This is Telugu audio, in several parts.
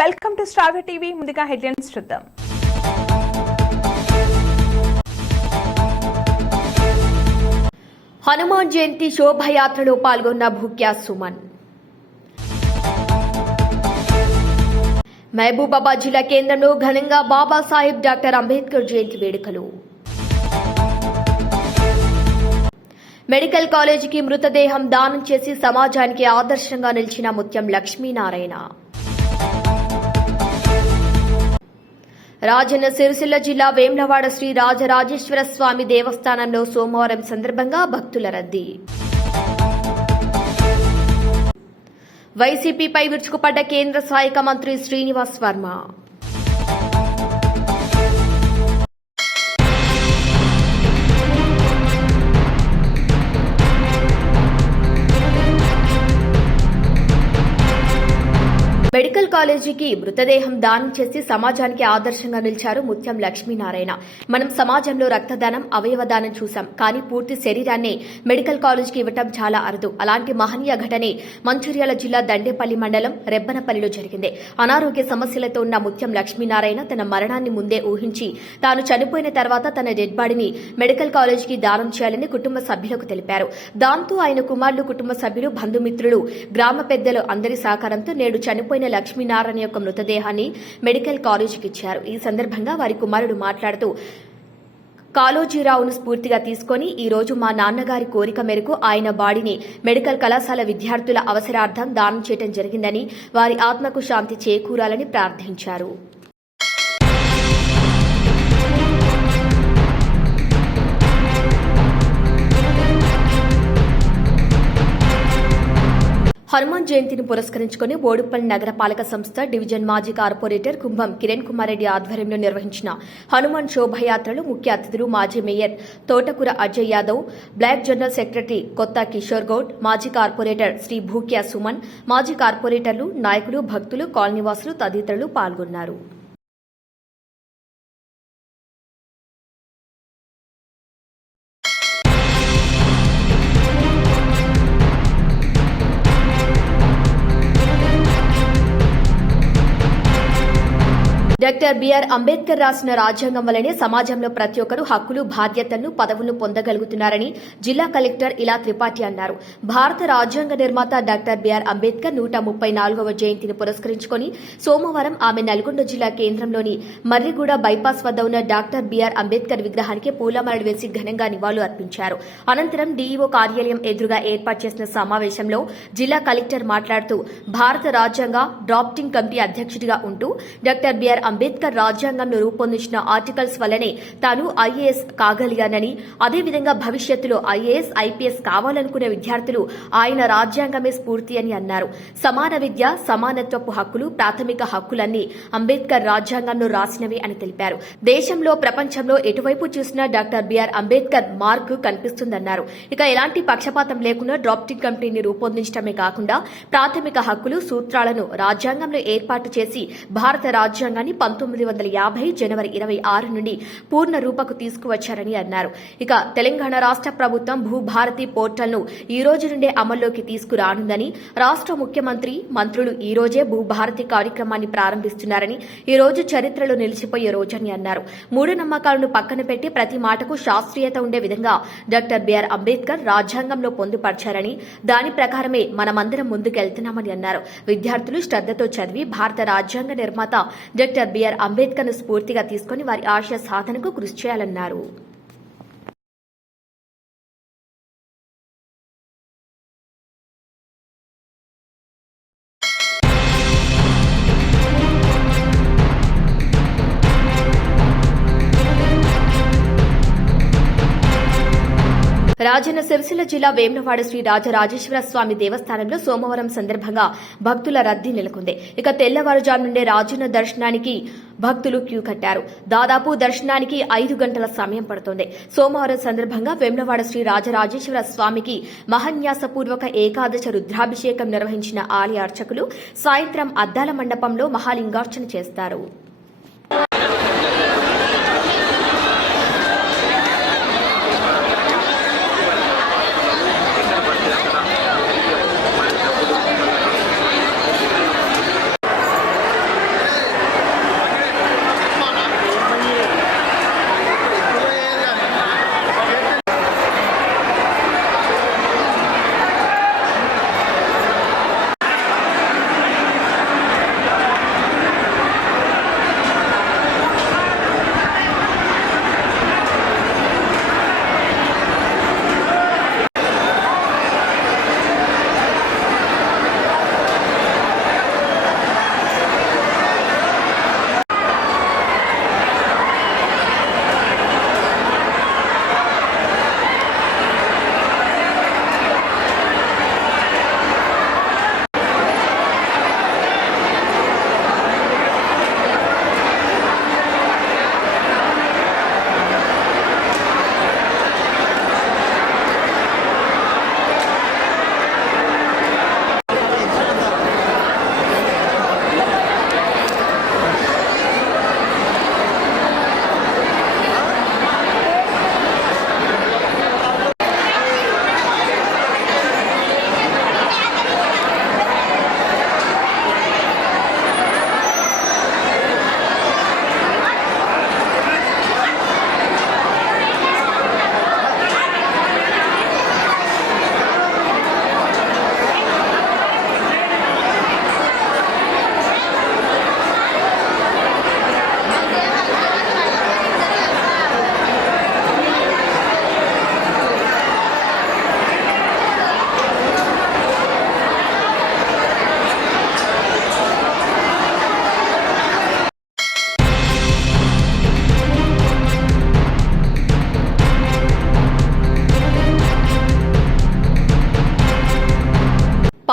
Welcome to star TV. ముందుగా హెడ్లైన్స్ చూద్దాం. హనుమాన్ జయంతి శోభయాత్రలో పాల్గొన్న భూక్యా సుమన్. మహబూబాబాద్ జిల్లా కేంద్రంలో ఘనంగా బాబాసాహెబ్ డాక్టర్ అంబేద్కర్ జయంతి వేడుకలు. మెడికల్ కాలేజీకి మృతదేహం దానం చేసి సమాజానికి ఆదర్శంగా నిలిచిన ముత్యం లక్ష్మీనారాయణ. రాజన్న సిరిసిల్ల జిల్లా వేములవాడ శ్రీ రాజరాజేశ్వర స్వామి దేవస్థానంలో సోమవారం సందర్భంగా భక్తుల రద్దీ. వైసీపీపై విరుచుకుపడ్డ కేంద్ర సహాయక మంత్రి శ్రీనివాస్ వర్మ. మెడికల్ కాలేజీకి మృతదేహం దానం చేసి సమాజానికి ఆదర్శంగా నిలిచారు ముత్యం లక్ష్మీనారాయణ. మనం సమాజంలో రక్తదానం, అవయవ దానం చూసాం, కానీ పూర్తి శరీరాన్నే మెడికల్ కాలేజీకి ఇవ్వటం చాలా అరుదు. అలాంటి మహనీయ ఘటనే మంచిర్యాల జిల్లా దండేపల్లి మండలం రెబ్బనపల్లిలో జరిగింది. అనారోగ్య సమస్యలతో ఉన్న ముత్యం లక్ష్మీనారాయణ తన మరణాన్ని ముందే ఊహించి తాను చనిపోయిన తర్వాత తన డెడ్ బాడీని మెడికల్ కాలేజీకి దానం చేయాలని కుటుంబ సభ్యులకు తెలిపారు. దాంతో ఆయన కుమారులు, కుటుంబ సభ్యులు, బంధుమిత్రులు, గ్రామ పెద్దలు అందరి సహకారంతో నేడు చనిపోయిన లక్ష్మీనారాయణ యొక్క మృతదేహాన్ని మెడికల్ కాలేజీకి ఇచ్చారు. ఈ సందర్భంగా వారి కుమారుడు మాట్లాడుతూ, కాళోజీరావును స్ఫూర్తిగా తీసుకుని ఈ రోజు మా నాన్నగారి కోరిక మేరకు ఆయన బాడీని మెడికల్ కళాశాల విద్యార్థుల అవసరార్థం దానం చేయడం జరిగిందని, వారి ఆత్మకు శాంతి చేకూరాలని ప్రార్థించారు. హనుమాన్ జయంతిని పురస్కరించుకుని బోడుప్పల్ నగరపాలక సంస్థ డివిజన్ మాజీ కార్పొరేటర్ కుంభం కిరణ్ కుమార్ రెడ్డి ఆధ్వర్యంలో నిర్వహించిన హనుమాన్ శోభయాత్రలో ముఖ్య అతిథులు మాజీ mayor Thotakura Ajay Yadav, block general secretary Kotha Kishore Goud, మాజీ కార్పొరేటర్ శ్రీ భూక్యా సుమన్, మాజీ కార్పొరేటర్లు, నాయకులు, భక్తులు, కాలనీవాసులు తదితరులు పాల్గొన్నారు. డాక్టర్ బిఆర్ అంబేద్కర్ రాసిన రాజ్యాంగం వల్లనే సమాజంలో ప్రతి ఒక్కరూ హక్కులు, బాధ్యతలను, పదవులను పొందగలుగుతున్నారని జిల్లా కలెక్టర్ ఇలా త్రిపాఠి అన్నారు. భారత రాజ్యాంగ నిర్మాత డాక్టర్ బిఆర్ అంబేద్కర్ 134వ జయంతిని పురస్కరించుకుని సోమవారం ఆమె నల్గొండ జిల్లా కేంద్రంలోని మర్రిగూడ బైపాస్ వద్ద ఉన్న డాక్టర్ బిఆర్ అంబేద్కర్ విగ్రహానికి పూలమాలలు వేసి ఘనంగా నివాళులు అర్పించారు. అనంతరం డీఈఓ కార్యాలయం ఎదురుగా ఏర్పాటు చేసిన సమావేశంలో జిల్లా కలెక్టర్ మాట్లాడుతూ, భారత రాజ్యాంగ డ్రాఫ్టింగ్ కమిటీ అధ్యక్షుడిగా ఉంటూ డాక్టర్ బిఆర్ అంబేద్కర్ రాజ్యాంగంలో రూపొందించిన ఆర్టికల్స్ వల్లనే తాను ఐఏఎస్ కాగలిగానని, అదేవిధంగా భవిష్యత్తులో ఐఏఎస్, ఐపీఎస్ కావాలనుకునే విద్యార్థులు ఆయన రాజ్యాంగమే స్ఫూర్తి అని అన్నారు. సమాన విద్య, సమానత్వపు హక్కులు, ప్రాథమిక హక్కులన్నీ అంబేద్కర్ రాజ్యాంగంలో రాసినవి అని తెలిపారు. దేశంలో, ప్రపంచంలో ఎటువైపు చూసినా డాక్టర్ బిఆర్ అంబేద్కర్ మార్క్ కనిపిస్తుందన్నారు. ఇక ఎలాంటి పక్షపాతం లేకుండా డ్రాఫ్టింగ్ కమిటీని రూపొందించడమే కాకుండా ప్రాథమిక హక్కులు, సూత్రాలను రాజ్యాంగంలో ఏర్పాటు చేసి భారత రాజ్యాంగాన్ని 1950 జనవరి 26 నుండి పూర్ణ రూపకు తీసుకువచ్చారని అన్నారు. ఇక తెలంగాణ రాష్ట్ర ప్రభుత్వం భూభారతి పోర్టల్ను ఈ రోజు నుండే అమల్లోకి తీసుకురానుందని, రాష్ట్ర ముఖ్యమంత్రి, మంత్రులు ఈ రోజే భూభారతి కార్యక్రమాన్ని ప్రారంభిస్తున్నారని, ఈ రోజు చరిత్రలో నిలిచిపోయే రోజని అన్నారు. మూఢనమ్మకాలను పక్కన పెట్టి ప్రతి మాటకు శాస్త్రీయత ఉండే విధంగా డాక్టర్ బిఆర్ అంబేద్కర్ రాజ్యాంగంలో పొందుపర్చారని, దాని ప్రకారమే మనమందరం ముందుకెళ్తున్నామని అన్నారు. విద్యార్థులు శ్రద్దతో చదివి భారత రాజ్యాంగ నిర్మాత డాక్టర్ బిఆర్ అంబేద్కర్ ను స్ఫూర్తిగా తీసుకుని వారి ఆశయ సాధనకు కృషి చేయాలన్నారు. రాజన్న సిరిసిల్ల జిల్లా వేములవాడ శ్రీ రాజరాజేశ్వర స్వామి దేవస్థానంలో సోమవారం సందర్భంగా భక్తుల రద్దీ నెలకొంది. ఇక తెల్లవారుజాము నుండే రాజన్న దర్శనానికి భక్తులు క్యూ కట్టారు. దాదాపు దర్శనానికి 5 గంటల సమయం పడుతోంది. సోమవారం సందర్భంగా వేములవాడ శ్రీ రాజరాజేశ్వర స్వామికి మహాన్యాసపూర్వక ఏకాదశ రుద్రాభిషేకం నిర్వహించిన ఆలయ అర్చకులు సాయంత్రం అద్దాల మండపంలో మహాలింగార్చన చేస్తారు.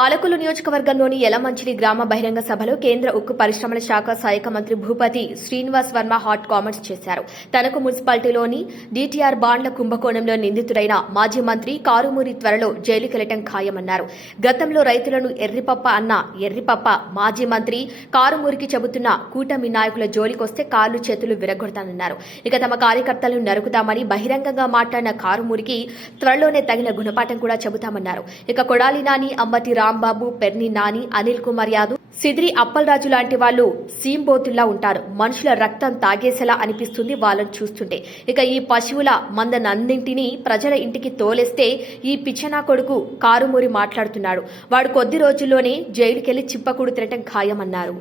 పాలకులు నియోజకవర్గంలోని యలమంచిలి గ్రామ బహిరంగ సభలో కేంద్ర ఉక్కు పరిశ్రమల శాఖ సహాయక మంత్రి భూపతి శ్రీనివాస్ వర్మ హాట్ కామెంట్స్ చేశారు. తనకు మున్సిపాలిటీలోని డీటీఆర్ బాండ్ల కుంభకోణంలో నిందితుడైన మాజీ మంత్రి కారుమూరి త్వరలో జైలుకెళ్లటం ఖాయమన్నారు. గతంలో రైతులను ఎర్రిపప్ప అన్న ఎర్రిపప్ప మాజీ మంత్రి కారుమూరికి చెబుతున్న కూటమి నాయకుల జోలికొస్తే కాళ్లు చేతులు విరగొడతానన్నారు. ఇక తమ కార్యకర్తలను నరుకుతామని బహిరంగంగా మాట్లాడిన కారుమూరికి త్వరలోనే తగిన గుణపాఠం కూడా చెబుతామన్నారు. ఇక కొడాలి నాని, అంబటి రాంబాబు, పెర్ని నాని, అనిల్ కుమార్ యాదవ్, సిద్రి అప్పలరాజు లాంటి వాళ్ళు సీంబోతుల్లా ఉంటారు. మనుషుల రక్తం తాగేసేలా అనిపిస్తుంది వాళ్ళని చూస్తుంటే. ఇక ఈ పశువుల మందనందింటిని ప్రజల ఇంటికి తోలేస్తే ఈ పిచ్చనా కొడుకు కారుమూరి మాట్లాడుతున్నాడు. వాడు కొద్ది రోజుల్లోనే జైలుకెళ్లి చిప్పకూడు తినటం ఖాయమన్నారు.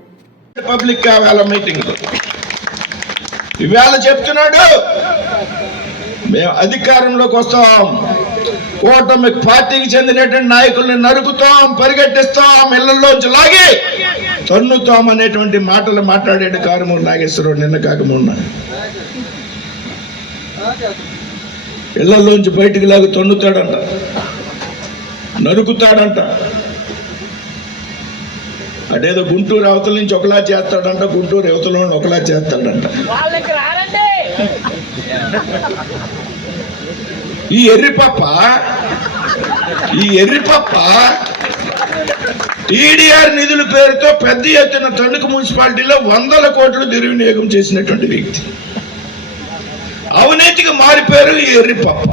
పబ్లిక్ కావాల మీటింగ్ ఇవాళ చెప్తున్నాడు, మేము అధికారంలోకి వస్తాం, కూటమి పార్టీకి చెందినటువంటి నాయకుల్ని నరుకుతాం, పరిగెట్టిస్తాం, ఇళ్లలోంచి లాగి తన్నుతాం అనేటువంటి మాటలు మాట్లాడాడు కారుమూరి నాగేశ్వరరావు నిన్న కాకమున్న. ఇళ్లలోంచి బయటికి లాగి తన్నుతాడంట, నరుకుతాడంట. అటేదో గుంటూరు అవతల నుంచి ఒకలా చేస్తాడంట, గుంటూరు అవతల ఒకలా చేస్తాడంట. ఈ ఎర్రిపప్ప టీడీఆర్ నిధుల పేరుతో పెద్ద ఎత్తున తణుకు మున్సిపాలిటీలో 100 కోట్లు దుర్వినియోగం చేసినటువంటి వ్యక్తి. అవినీతికి మారిపోయారు ఈ ఎర్రిపప్ప.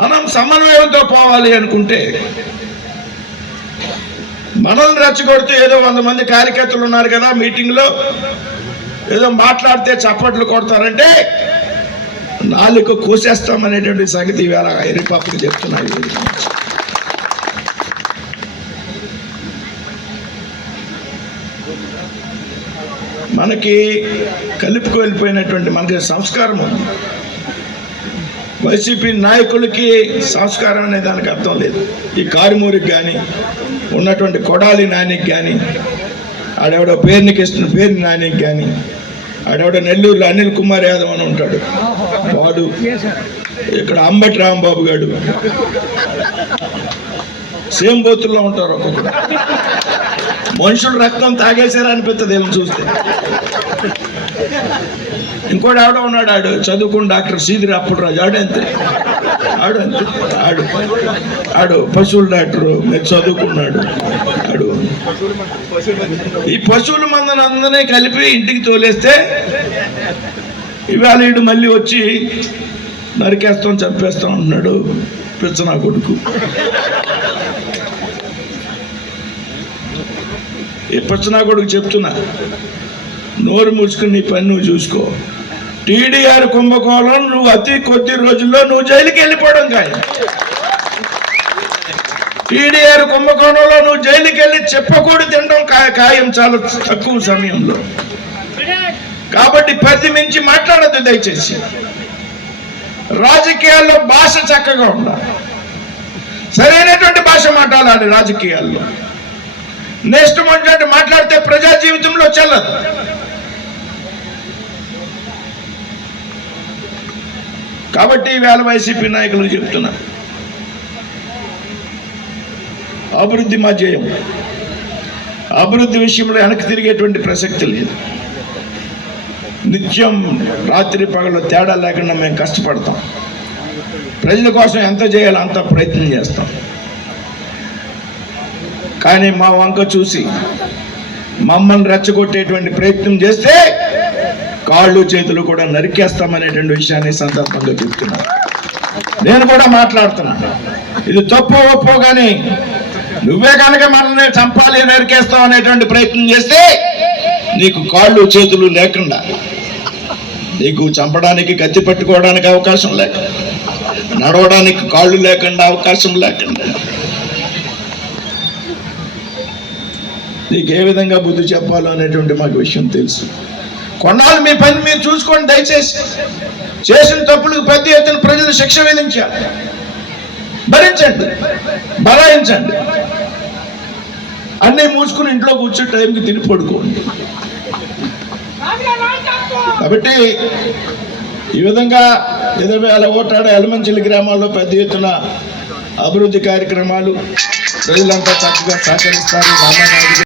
మనం సమన్వయంతో పోవాలి అనుకుంటే మనల్ని రెచ్చగొడుతూ ఏదో 100 మంది కార్యకర్తలు ఉన్నారు కదా మీటింగ్ లో, ఏదో మాట్లాడితే చప్పట్లు కొడతారంటే నాలుగు కోసేస్తామనేటువంటి సంగతి ఇవాళ ఎర్రిపప్పకి చెప్తున్నాయి. మనకి కలుపుకు వెళ్ళిపోయినటువంటి మనకి సంస్కారం ఉంది. వైసీపీ నాయకులకి సంస్కారం అనే దానికి అర్థం లేదు. ఈ కారుమూరికి కానీ ఉన్నటువంటి కొడాలి నానికి కానీ, ఆడెవడో పేర్ని నానికి కానీ, ఆడెవడో నెల్లూరులో అనిల్ కుమార్ యాదవ్ అని ఉంటాడు వాడు, ఇక్కడ అంబటి రాంబాబు గారు సేమ్ బోతుల్లో ఉంటారు. ఒక్కొక్కరు మనుషులు రక్తం తాగేసారా అనిపిస్తుంది ఏమో చూస్తే. ఇంకోటి ఆవిడ ఉన్నాడు, ఆడు చదువుకుని డాక్టర్ సిద్రి అప్పలరాజు, ఆడు పశువుల డాక్టరు, మీరు చదువుకున్నాడు. ఆడు ఈ పశువుల మందని అందరినీ కలిపి ఇంటికి తోలేస్తే ఇవాళ వీడు మళ్ళీ వచ్చి నరికేస్తాం, చంపేస్తాం అంటున్నాడు పిచ్చనా కొడుకు. ఈ పిచ్చనా కొడుకు చెప్తున్నా, నోరు మూసుకుని నీ పని నువ్వు చూసుకో. టీడీఆర్ కుంభకోణం నువ్వు అతి కొద్ది రోజుల్లో నువ్వు జైలుకి వెళ్ళిపోవడం ఖాయం. టీడీఆర్ కుంభకోణంలో నువ్వు జైలుకి వెళ్ళి చెప్పకూడదు తినడం ఖాయం చాలా తక్కువ సమయంలో. కాబట్టి పరిధి మించి మాట్లాడద్దు దయచేసి. రాజకీయాల్లో భాష చక్కగా ఉండాలి, సరైనటువంటి భాష మాట్లాడాలి రాజకీయాల్లో. నెక్స్ట్ మంచి మాట్లాడితే ప్రజా జీవితంలో చెల్లదు. కాబట్టి ఈవేళ వైసీపీ నాయకులు చెప్తున్నా, అభివృద్ధి మా జయం. అభివృద్ధి విషయంలో వెనక్కి తిరిగేటువంటి ప్రసక్తి లేదు. నిత్యం రాత్రి పగలు తేడా లేకుండా మేము కష్టపడతాం. ప్రజల కోసం ఎంత చేయాలో అంత ప్రయత్నం చేస్తాం. కానీ మా వంక చూసి మమ్మల్ని రెచ్చగొట్టేటువంటి ప్రయత్నం చేస్తే కాళ్ళు చేతులు కూడా నరికేస్తామనేటువంటి విషయాన్ని సందర్భంగా చెప్తున్నాను. నేను కూడా మాట్లాడుతున్నా, ఇది తప్పు ఒప్పో కానీ నువ్వే కనుక మనల్ని చంపాలి, నరికేస్తాం అనేటువంటి ప్రయత్నం చేస్తే నీకు కాళ్ళు చేతులు లేకుండా, నీకు చంపడానికి కత్తి పట్టుకోవడానికి అవకాశం లేకుండా, నడవడానికి కాళ్ళు లేకుండా, అవకాశం లేకుండా, నీకు ఏ విధంగా బుద్ధి చెప్పాలో అనేటువంటి మాకు విషయం తెలుసు. కొన్నాళ్ళు మీ పని మీరు చూసుకోండి దయచేసి. చేసిన తప్పులకు పెద్ద ఎత్తున ప్రజలు శిక్ష విధించాలి, భరించండి, బలాయించండి. అన్నీ మూసుకుని ఇంట్లో కూర్చొని టైంకి తిని పడుకోండి. కాబట్టి ఈ విధంగా 20,000 ఓటాడ యలమంచిలి గ్రామాల్లో పెద్ద ఎత్తున అభివృద్ధి కార్యక్రమాలు ప్రజలంతా చక్కగా సహకరిస్తారు. రామానాయుడు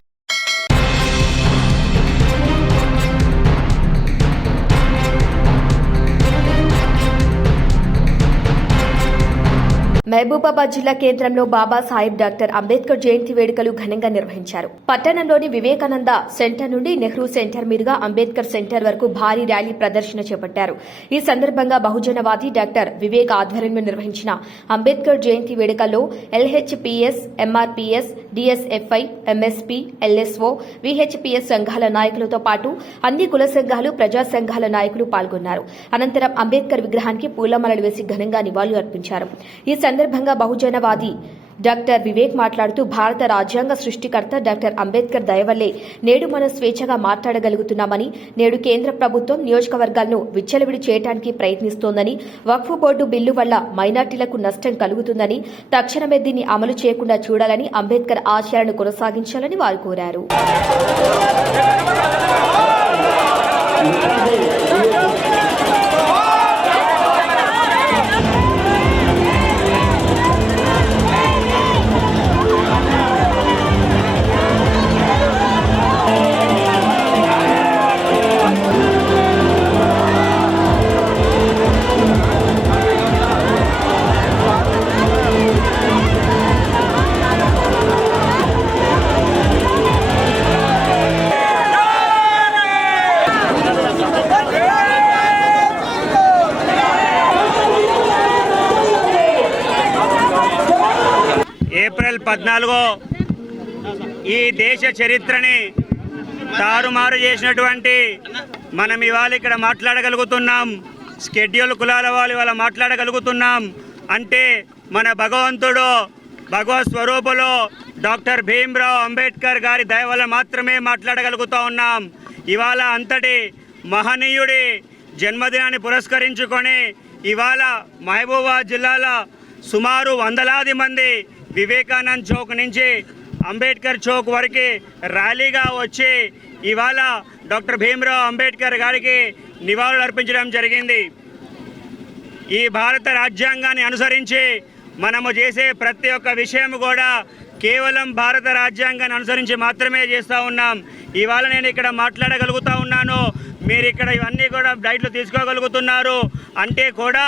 మహబూబాబాద్ జిల్లా కేంద్రంలో బాబాసాహెబ్ డాక్టర్ అంబేద్కర్ జయంతి వేడుకలు ఘనంగా నిర్వహించారు. పట్టణంలోని వివేకానంద సెంటర్ నుండి నెహ్రూ సెంటర్ మీదుగా అంబేద్కర్ సెంటర్ వరకు భారీ ర్యాలీ ప్రదర్శన చేపట్టారు. ఈ సందర్భంగా బహుజనవాది డాక్టర్ వివేక్ ఆధ్వర్యంలో నిర్వహించిన అంబేద్కర్ జయంతి వేడుకల్లో ఎల్హెచ్పీఎస్, ఎంఆర్పీఎస్, డిఎస్ఎఫ్ఐ, ఎంఎస్పీ, ఎల్ఎస్ఓ, విహెచ్పీఎస్ సంఘాల నాయకులతో పాటు అన్ని కుల సంఘాలు, ప్రజా సంఘాల నాయకులు పాల్గొన్నారు. అనంతరం అంబేద్కర్ విగ్రహానికి పూలమాలలు వేసి ఘనంగా నివాళులు అర్పించారు. ఈ సందర్భంగా బహుజనవాది డాక్టర్ వివేక్ మాట్లాడుతూ భారత రాజ్యాంగ సృష్టికర్త డాక్టర్ అంబేద్కర్ దయవల్లే నేడు మనం స్వేచ్ఛగా మాట్లాడగలుగుతున్నామని, నేడు కేంద్ర ప్రభుత్వం నియోజకవర్గాలను విచ్చలవిడి చేయడానికి ప్రయత్నిస్తోందని, వక్ఫ్ బోర్డు బిల్లు వల్ల మైనార్టీలకు నష్టం కలుగుతుందని, తక్షణమే దీన్ని అమలు చేయకుండా చూడాలని, అంబేద్కర్ ఆశయాలను కొనసాగించాలని వారు కోరారు. ఏప్రిల్ 14 ఈ దేశ చరిత్రని తారుమారు చేసినటువంటి మనం ఇవాళ ఇక్కడ మాట్లాడగలుగుతున్నాం. షెడ్యూల్ కులాల వాళ్ళు ఇవాళ మాట్లాడగలుగుతున్నాం అంటే మన భగవంతుడు భగవత్ స్వరూపులో డాక్టర్ భీమ్రావ్ అంబేద్కర్ గారి దయ వల్ల మాత్రమే మాట్లాడగలుగుతూ ఉన్నాం. ఇవాళ అంతటి మహనీయుడి జన్మదినాన్ని పురస్కరించుకొని ఇవాళ మహబూబాబాద్ జిల్లాలో సుమారు వందలాది మంది వివేకానంద్ చౌక్ నుంచి అంబేద్కర్ చౌక్ వరకు ర్యాలీగా వచ్చి ఇవాళ డాక్టర్ భీమ్రావ్ అంబేద్కర్ గారికి నివాళులు అర్పించడం జరిగింది. ఈ భారత రాజ్యాంగాన్ని అనుసరించి మనము చేసే ప్రతి ఒక్క విషయం కూడా కేవలం భారత రాజ్యాంగాన్ని అనుసరించి మాత్రమే చేస్తూ ఉన్నాం. ఇవాళ నేను ఇక్కడ మాట్లాడగలుగుతూ ఉన్నాను, మీరు ఇక్కడ ఇవన్నీ కూడా డైట్లు తీసుకోగలుగుతున్నారు అంటే కూడా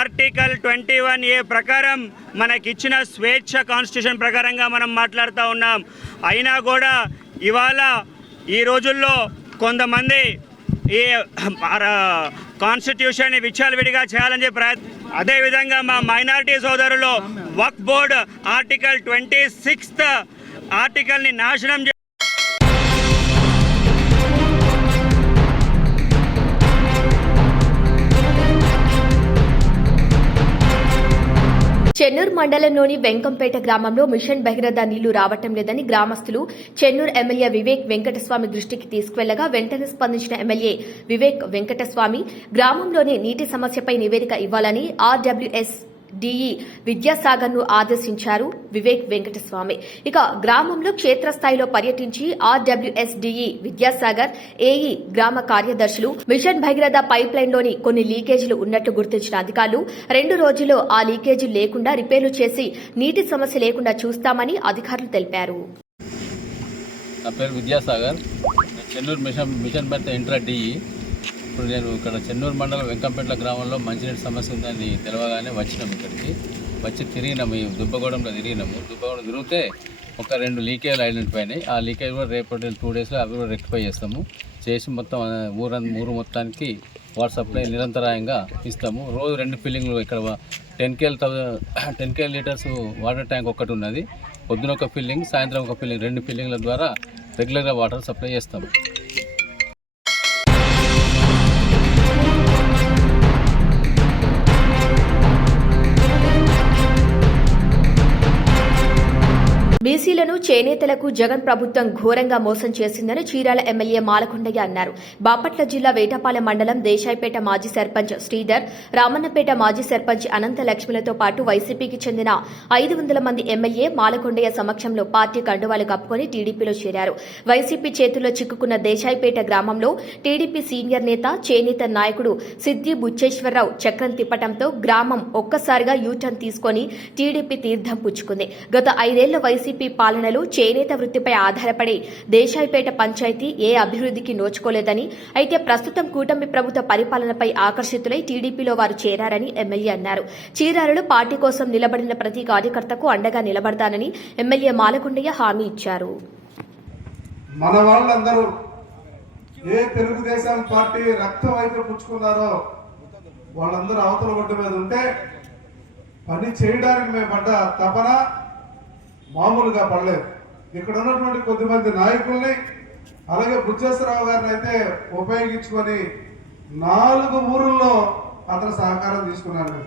ఆర్టికల్ 21A ప్రకారం మనకిచ్చిన స్వేచ్ఛ కాన్స్టిట్యూషన్ ప్రకారంగా మనం మాట్లాడుతూ ఉన్నాం. అయినా కూడా ఇవాళ ఈ రోజుల్లో కొంతమంది ఈ కాన్స్టిట్యూషన్ని విచ్చలవిడిగా చేయాలని చెప్పి అదేవిధంగా మా మైనారిటీ సోదరులు వక్ఫ్ బోర్డు ఆర్టికల్ 26th ఆర్టికల్ని నాశనం చెన్నూరు మండలంలోని వెంకంపేట గ్రామంలో మిషన్ భగీరథ నీళ్లు రావటం లేదని గ్రామస్తులు చెన్నూరు ఎమ్మెల్యే వివేక్ వెంకటస్వామి దృష్టికి తీసుకువెళ్లగా వెంటనే స్పందించిన ఎమ్మెల్యే వివేక్ వెంకటస్వామి గ్రామంలోని నీటి సమస్యపై నివేదిక ఇవ్వాలని ఆర్డబ్ల్యూఎస్ డిఈ విద్యాసాగర్ ను ఆదేశించారు వివేక్ వెంకటస్వామి. ఇక గ్రామంలో క్షేత్రస్థాయిలో పర్యటించి ఆర్డబ్ల్యూఎస్ డిఈ విద్యాసాగర్, ఏఈ గ్రామ కార్యదర్శులు మిషన్ భగీరథ పైప్ లైన్ లోని కొన్ని లీకేజీలు ఉన్నట్లు గుర్తించిన అధికారులు 2 రోజుల్లో ఆ లీకేజీలు లేకుండా రిపేర్లు చేసి నీటి సమస్య లేకుండా చూస్తామని అధికారులు తెలిపారు. నా పేరు Vidyasagar, Chennur mission Bhagiratha intra DE. ఇప్పుడు నేను ఇక్కడ చెన్నూరు మండలం వెంకంపేట గ్రామంలో మంచినీటి సమస్య ఉందని తెలవగానే వచ్చినాం. ఇక్కడికి వచ్చి తిరిగినాము, ఈ దుబ్బగూడెంలో తిరిగినాము. దుబ్బగూడెం తిరిగితే ఒక 2 లీకేజ్లు ఐడెంటిఫై అయినాయి. ఆ లీకేజ్ కూడా రేపటి 2 డేస్లో అవి కూడా రెక్టిఫై చేస్తాము. చేసి మొత్తం ఊరు మొత్తానికి వాటర్ సప్లై నిరంతరాయంగా ఇస్తాము. రోజు 2 ఫిల్లింగ్లు ఇక్కడ 10 లీటర్స్ వాటర్ ట్యాంక్ ఒకటి ఉన్నది. పొద్దున ఒక ఫిల్లింగ్, సాయంత్రం ఒక ఫిల్లింగ్, 2 ఫిల్లింగ్ల ద్వారా రెగ్యులర్గా వాటర్ సప్లై చేస్తాము. బీసీల రైతులను చేనేతలకు జగన్ ప్రభుత్వం ఘోరంగా మోసం చేసిందని చీరాల ఎమ్మెల్యే మాలకొండయ్య అన్నారు. బాపట్ల జిల్లా వేటపాలెం మండలం దేశాయిపేట మాజీ సర్పంచ్ శ్రీధర్, రామన్నపేట మాజీ సర్పంచ్ అనంత లక్ష్మిలతో పాటు వైసీపీకి చెందిన 500 మంది ఎమ్మెల్యే మాలకొండయ్య సమక్షంలో పార్టీ కండువాలు కప్పుకొని టీడీపీలో చేరారు. వైసీపీ చేతుల్లో చిక్కుకున్న దేశాయిపేట గ్రామంలో టీడీపీ సీనియర్ నేత, చేనేత నాయకుడు సిద్ది బుచ్చేశ్వరరావు చక్రం తిప్పటంతో గ్రామం ఒక్కసారిగా యూటర్న్ తీసుకుని టీడీపీ తీర్థం పుచ్చుకుంది. గత 5 ఏళ్ల వైసీపీ పాలనలో చేనేత వృత్తిపై ఆధారపడి దేశాయిపేట పంచాయతీ ఏ అభివృద్ధికి నోచుకోలేదని, అయితే ప్రస్తుతం కూటమి ప్రభుత్వ పరిపాలనపై ఆకర్షితులై టీడీపీలో వారు చేరారని ఎమ్మెల్యే అన్నారు. చీరాలలో పార్టీ కోసం నిలబడిన ప్రతి కార్యకర్తకు అండగా నిలబడతానని ఎమ్మెల్యే మాలకొండయ్య హామీ ఇచ్చారు. మన వాళ్ళందరూ ఏ తెలుగుదేశం పార్టీ రక్తం అయితే పుచ్చుకున్నారో వాళ్ళందరూ అవతల ఒడ్డు మీద ఉంటే పని చేయడానికి మేము పడ్డ తపన మామూలుగా పడలేదు. ఇక్కడ ఉన్నటువంటి కొద్దిమంది నాయకుల్ని, అలాగే బుచ్చేశ్వరరావు గారిని అయితే ఉపయోగించుకొని 4 ఊరుల్లో అతను సహకారం తీసుకున్నాను.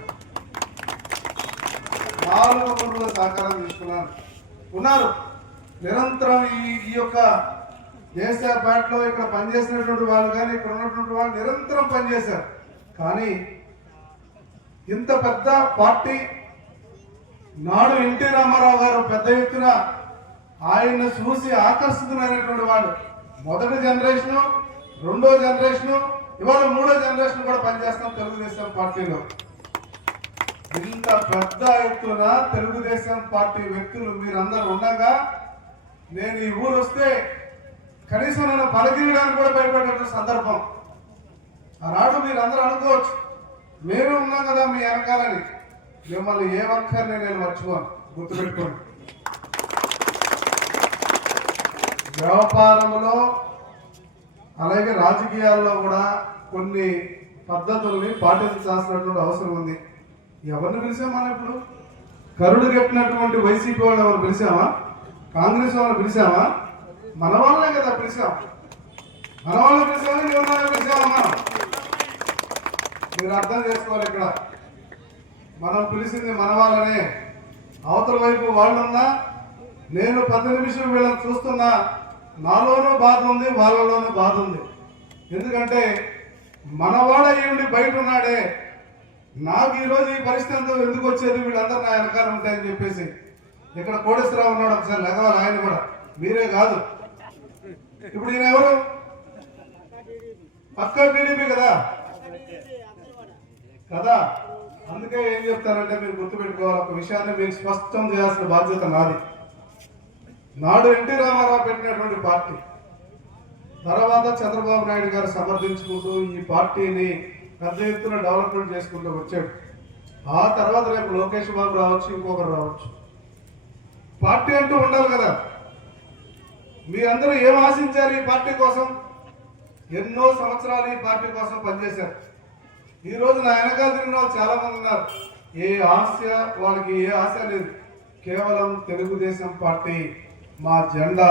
4 ఊరుల్లో సహకారం తీసుకున్నాను. ఉన్నారు నిరంతరం ఈ యొక్క దేశాపేటలో ఇక్కడ పనిచేసినటువంటి వాళ్ళు కానీ ఇక్కడ ఉన్నటువంటి వాళ్ళు నిరంతరం పనిచేశారు. కానీ ఇంత పెద్ద పార్టీ నాడు ఎన్టీ రామారావు గారు పెద్ద ఎత్తున ఆయన్ని చూసి ఆకర్షితులైనటువంటి వాళ్ళు మొదటి జనరేషను, 2వ జనరేషను, ఇవాళ 3వ జనరేషన్ కూడా పనిచేస్తాం తెలుగుదేశం పార్టీలో. ఇంత పెద్ద ఎత్తున తెలుగుదేశం పార్టీ వ్యక్తులు మీరందరూ ఉండగా నేను ఈ ఊరు వస్తే కనీసం నన్ను పలకరియడానికి కూడా భయపడే సందర్భం. ఆనాడు మీరందరూ అనుకోవచ్చు మేము ఉన్నాం కదా మీ వెనకాలని. మిమ్మల్ని ఏ ఒక్కరిని నేను మర్చిపోను, గుర్తుపెట్టుకోండి. వ్యాపారంలో అలాగే రాజకీయాల్లో కూడా కొన్ని పద్ధతుల్ని పాటించాల్సినటువంటి అవసరం ఉంది. ఎవరిని పిలిచాం మనం ఇప్పుడు? కరుడు కట్టినటువంటి వైసీపీ వాళ్ళు ఎవరు పిలిచామా? కాంగ్రెస్ వాళ్ళని పిలిచామా? మన వాళ్ళనే కదా పిలిచాం. మన వాళ్ళని పిలిచామని ఎవరినైనా పిలిచామా? మనం మీరు అర్థం చేసుకోవాలి. ఇక్కడ మనం పిలిచింది మన వాళ్ళనే. అవతల వైపు వాళ్ళున్నా నేను 10 నిమిషం వీళ్ళని చూస్తున్నా నాలోనూ బాధ ఉంది, వాళ్ళలోనూ బాధ ఉంది. ఎందుకంటే మనవాడ ఉండి బయట ఉన్నాడే, నాకు ఈరోజు ఈ పరిస్థితి ఎందుకు వచ్చేది, వీళ్ళందరూ నా వెనకాల ఉంటాయని చెప్పేసి. ఇక్కడ కోటేశ్వరరావు ఉన్నాడు, ఒకసారి లెగవాలి. ఆయన కూడా మీరే కాదు. ఇప్పుడు ఈయన ఎవరు? పక్కా టీడీపీ కదా కదా. అందుకే ఏం చెప్తారంటే మీరు గుర్తుపెట్టుకోవాలి, ఒక విషయాన్ని మీరు స్పష్టం చేయాల్సిన బాధ్యత నాది. నాడు ఎన్టీ రామారావు పెట్టినటువంటి పార్టీ తర్వాత చంద్రబాబు నాయుడు గారు సమర్థించుకుంటూ ఈ పార్టీని పెద్ద ఎత్తున డెవలప్మెంట్ చేసుకుంటూ వచ్చాడు. ఆ తర్వాత రేపు లోకేష్ బాబు రావచ్చు, ఇంకొకరు రావచ్చు. పార్టీ అంటూ ఉండాలి కదా. మీరందరూ ఏం ఆశించారు ఈ పార్టీ కోసం? ఎన్నో సంవత్సరాలు ఈ పార్టీ కోసం పనిచేశారు. ఈ రోజు నా వెనకాల తిరిగిన వాళ్ళు చాలా మంది ఉన్నారు. వాళ్ళకి ఏ ఆశ లేదు, కేవలం తెలుగుదేశం పార్టీ మా జెండా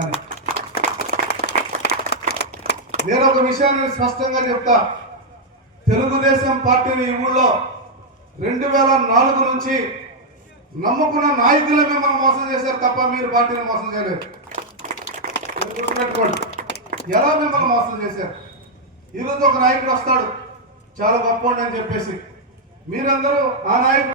అని. నేను ఒక విషయాన్ని స్పష్టంగా చెప్తా. తెలుగుదేశం పార్టీని ఈ ఊళ్ళో 2004 నుంచి నమ్ముకున్న నాయకులే మిమ్మల్ని మోసం చేశారు తప్ప మీరు పార్టీని మోసం చేయలేదు. గుర్తుపెట్టుకోండి ఎలా మిమ్మల్ని మోసం చేశారు. ఈరోజు ఒక నాయకుడు వస్తాడు చాలా గొప్పవాడు అని చెప్పేసి, మీరందరూ ఆ నాయకుడు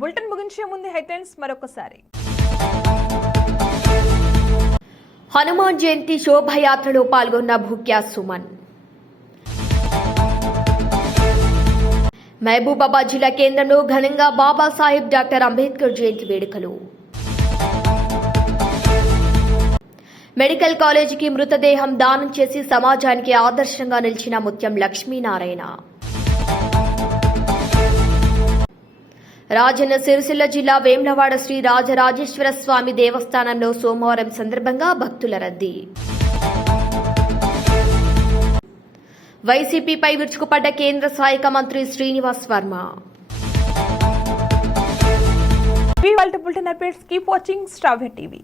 బులెటిన్ ముగించే ముందు హెడ్లైన్స్ మరొకసారి. హనుమాన్ జయంతి శోభయాత్రలో పాల్గొన్న భూక్యా సుమన్. మహబూబాబాద్ జిల్లా కేంద్రంలో ఘనంగా బాబాసాహెబ్ డాక్టర్ అంబేద్కర్ జయంతి వేడుకలు. మెడికల్ కాలేజీకి మృతదేహం దానం చేసి సమాజానికి ఆదర్శంగా నిలిచిన ముత్యం లక్ష్మీనారాయణ. రాజన్న సిరిసిల్ల జిల్లా వేములవాడ శ్రీ రాజరాజేశ్వర స్వామి దేవస్థానంలో సోమవారం సందర్భంగా భక్తుల రద్దీ. వైసీపీపై విరుచుకుపడ్డ కేంద్ర సహాయక మంత్రి Srinivas Varma. Bulletin updates, keep watching star TV.